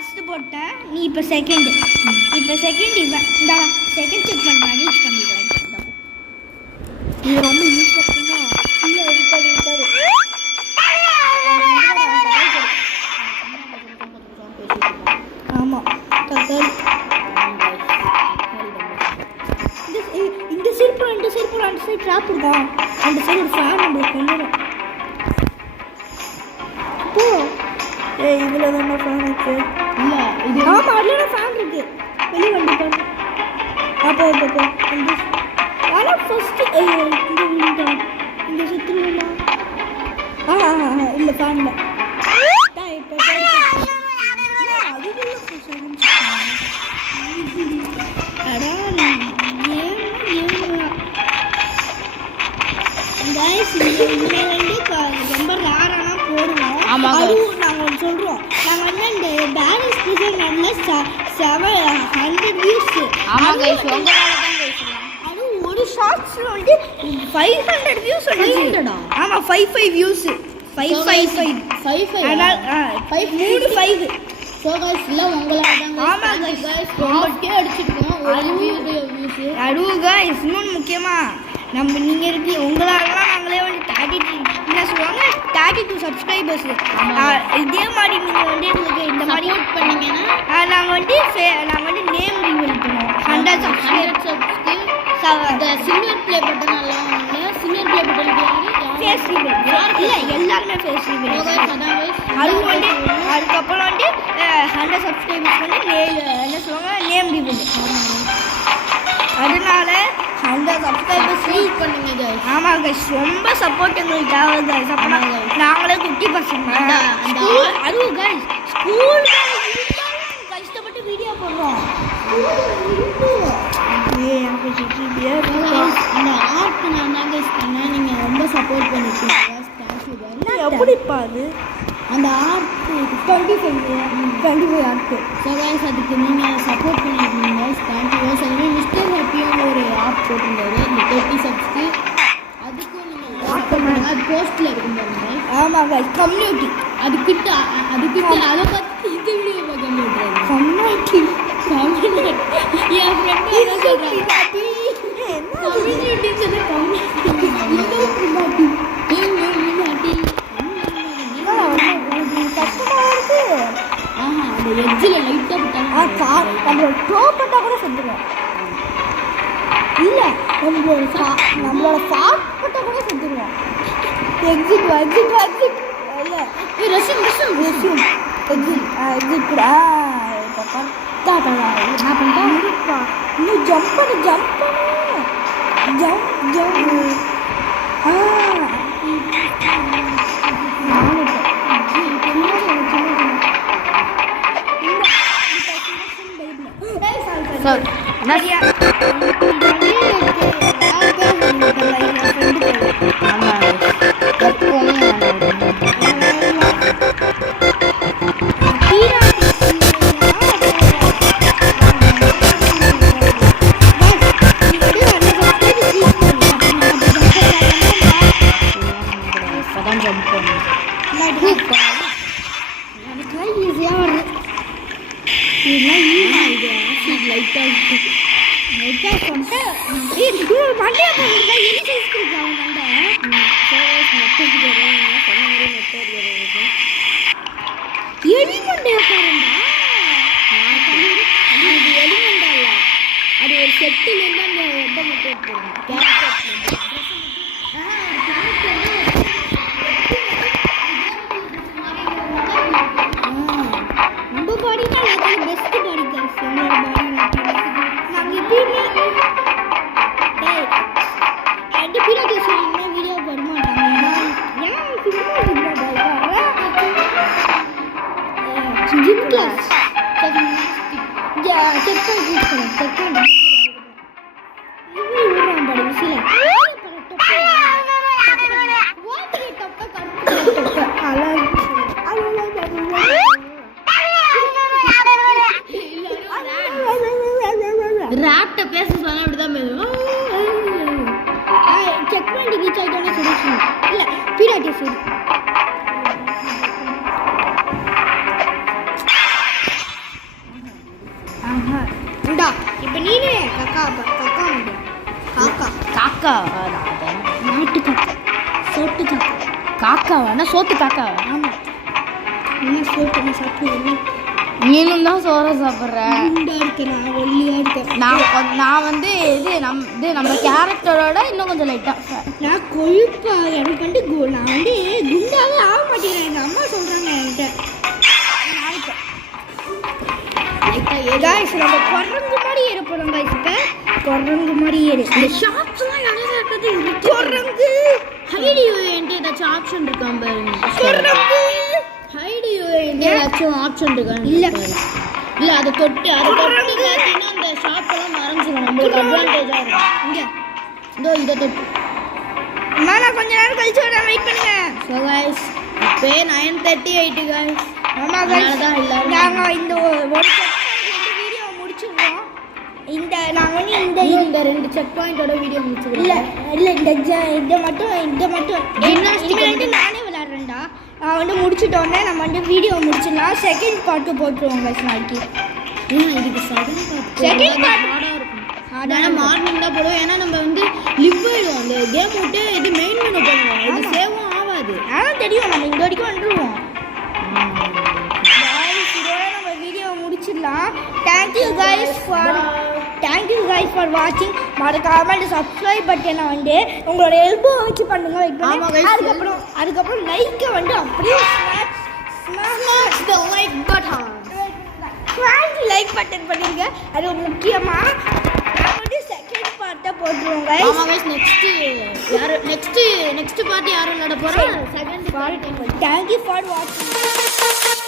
First போட்டேன், நீ இப்போ செகண்ட். இப்போ செகண்ட் இவன் இந்தா செகண்ட் செக் பண்ணுறேன், ரீச் பண்ணிடுவேன். இது ரொம்ப யூஸ் பண்ணுமா? இல்லை இருக்காது. ஆமாம் தக்காளி இந்த சைடு அந்த சைடு ட்ராப் இருக்கா, அந்த சைடு ஒரு ஃபேன் நம்மளுக்கு கொண்டுடும். போ. இதில் தானே ஃபேன் இருக்கு. இல்லை இது ஆமாம் அதில் ஃபேன் இருக்கு. வெளியே வண்டி பண்ணு. அப்போ ஆனால் ஃபஸ்ட்டு இந்த வீடு இந்த சுற்றுலா இல்லை ஃபேனில் ரொம்ப ரேரான போடுவோம். அதுவும் நாங்கள் சொல்கிறோம், நாங்கள் வந்து இந்த பேலன்ஸ் பூஜை 700 வியூஸ். அதுவும் ஒரு ஷார்ட்ஸில் வந்து 500 வியூஸ் வந்துச்சு. ஆமாம் 55 வியூஸ் 555 அதனால் 5 ஸோ கைஸ் இல்லை உங்களால் தான். ஆமாம் கைஸ் ரொம்பட்டே அடிச்சிருக்கோம். அதுவும் கைஸ் இன்னொன்று முக்கியமாக நம்ம நீங்கள் இருக்கு உங்களாலலாம் நாங்களே வந்து 32 என்ன சொல்லுவாங்க 32 சப்ஸ்கிரைபர்ஸ். இதே மாதிரி நீங்கள் வந்து எங்களுக்கு இந்த மாதிரி பண்ணீங்கன்னா நாங்கள் வந்து நேம் ரிவீல் பண்ணுவோம். 100 சப்ஸ்கிரைபர்ஸ்க்கு சில்வர் ப்ளே பட்டன் எல்லாம் இல்லை. Silver play button face reveal இல்லை, எல்லாருமே ஃபேஸ் ரிவீல். அது வந்து அதுக்கப்புறம் வந்து 100 சப்ஸ்கிரைபர்ஸ் வந்து என்ன சொல்லுவாங்க நேம் ரிவீல். அதனால 100 சப்ஸ்கிரைபர்ஸ் ரீச் பண்ணுங்க கைஸ். ஆமாம் கைஸ் ரொம்ப சப்போர்ட் எங்களுக்கு தேவை கைஸ். அப்போ நாங்களே குட்டி பசங்க அதுவும் கைஸ் ஸ்கூல் கஷ்டப்பட்டு வீடியோ போடுறோம். அந்த ஆர்ட் நான் தான் கைஸ் பண்ணேன், நீங்கள் ரொம்ப சப்போர்ட் பண்ணிருக்கீங்க. Thank you guys. எப்படிப்பா அது அந்த ஆர்ட் 25 ஆர்ட். ஸோ கைஸ் அதுக்கு நீங்கள் சப்போர்ட் பண்ணியிருக்கீங்க கைஸ். Thank you guys. அதுவே மிஸ்டர் ஹாப்பியும் ஒரு ஆர்ட் போட்டிருந்தாரு இந்த 30 சப்ஸ்க்கு. அதுக்கும் நீங்கள் அது போஸ்ட்டில் இருக்கும் பாருங்க. ஆமாம் கைஸ் கம்யூனிட்டி அதுக்கிட்ட அதை பார்த்து இந்த வீடியோ பார்க்க கம்யூனிட்டி என் ஃப்ரெண்டு என்ன சொல்கிறாங்க கம்யூனிட்டி சொன்ன கம்யூனிட்டி அந்த எட்ஜில் லைட்டாக விட்டாங்க. நம்மளோட ட்ரோ பண்ணால் கூட செஞ்சுருவோம். இல்லை நம்மளோட ஃபாக் பண்ணால் கூட செஞ்சுருவோம். எக்ஸிட் இல்லை ரெஸ்யூம் எக்ஸிட் கூட என்ன பண்ணிட்டா இருப்பா. இன்னும் ஜம்ப் பண்ணு அது ஒரு செட்டிலேருந்து அந்த ரொம்ப மட்டும் நம்ம பாடி தான் பெஸ்ட் பாடி கைஸ். என்னோட பாடி நாங்கள் எப்பயுமே ரெண்டு பீரியட் சொல்லிங்கன்னா வீடியோ போட மாட்டாங்க. ஜிம் கிளாஸ் செக் பண்ணி ராட்ட பேச சொன்னா அப்படிதான் செக் பண்ணி ரீச் ஆகிட்டோன்னு சொல்லிச்சு. இல்லை பீராட்டி சரி காக்கா நாட்டு காக்கா சோட்டு காக்கா காக்கா வேணா சோத்து காக்கா ஆமாம் என்ன சோட்டு நான் சாப்பிடுவேன் நீனும் தான் சோற சாப்பிட்ற குண்டா இருக்கேன் நான் ஒல்லியாக இருக்கேன் நான் வந்து நம்ம கேரக்டரோட இன்னும் கொஞ்சம் லைட்டாக நான் கொழுப்பா எனக்கு வந்து நான் வந்து குண்டாவே ஆக மாட்டேங்கிறேன் எங்கள் அம்மா சொல்கிறாங்க என்கிட்ட காய்ஸ் நம்ம குரங்கு மாதிரி ஏற போகிறோம் காய்ஸ் இப்போ குரங்கு மாதிரி ஏறு இந்த ஷாப்ஸ்லாம் அழகாக இருக்குது குரங்கு ஹைடி யூஎன்ட்டு ஏதாச்சும் ஆப்ஷன் இருக்கான் பாருங்க குரங்கு ஹைடி யூஎன்ட்டு ஏதாச்சும் ஆப்ஷன் இருக்கான்னு இல்ல. இல்லை அதை தொட்டு பார்த்தீங்கன்னா அந்த ஷாப்பெல்லாம் மறைஞ்சிடும் நம்மளுக்கு அட்வான்டேஜாக இருக்கும் இங்கே இதோ இதை தொட்டு அம்மா நான் கொஞ்ச நேரம் கழிச்சு வரேன் வெயிட் பண்ணுங்க ஸோ கைஸ் இப்போ 9:38 கைஸ் ஆமா அதனால தான் எல்லாரும் நாங்கள் இந்த ஒரு வீடியோ முடிச்சிடுறோம் இந்த நாங்கள் வந்து இந்த 2 செக் பாயிண்டோட வீடியோ முடிச்சுக்கிறோம் இல்லை இதை மட்டும் இனிமேல் நானே விளையாடுறேன்டா நான் வந்து முடிச்சுட்டோன்னே நம்ம வந்து வீடியோ முடிச்சிடலாம் செகண்ட் பார்ட்டு போட்டுருவோம் guys நாளைக்கு இதுக்கு செகண்ட் பார்ட் ஹார்டாக இருக்கும் அதனால் மார்னிங் தான் போடுவோம் ஏன்னா நம்ம வந்து லிவ் ஆயிடும் அந்த கேம் விட்டு இது மெயின் மெனு பண்ணுவோம் இது சேவும் ஆகாது ஆனால் தெரியும் நம்ம இந்த வரைக்கும் வந்துடுவோம் இதோட நம்ம வீடியோ முடிச்சிடலாம் தேங்க்யூ கைஸ் ஃபார் வாட்சிங் மறக்காம அந்த சப்ஸ்கிரைப் பட்டனை வந்து உங்களோட எல்போ வச்சு பண்ணுங்க வெயிட் ஆமா பண்ணி guys. அதுக்கப்புறம் லைக்கை வந்து அப்படியே லைக் பட்டன் பண்ணிருங்க அது முக்கியமாக வந்து செகண்ட் பார்ட்டை போட்டுருவோம் guys. ஆமா guys நெக்ஸ்ட் பார்ட்டி யாரும் விளையாட போறோம் second party Thank you for watching.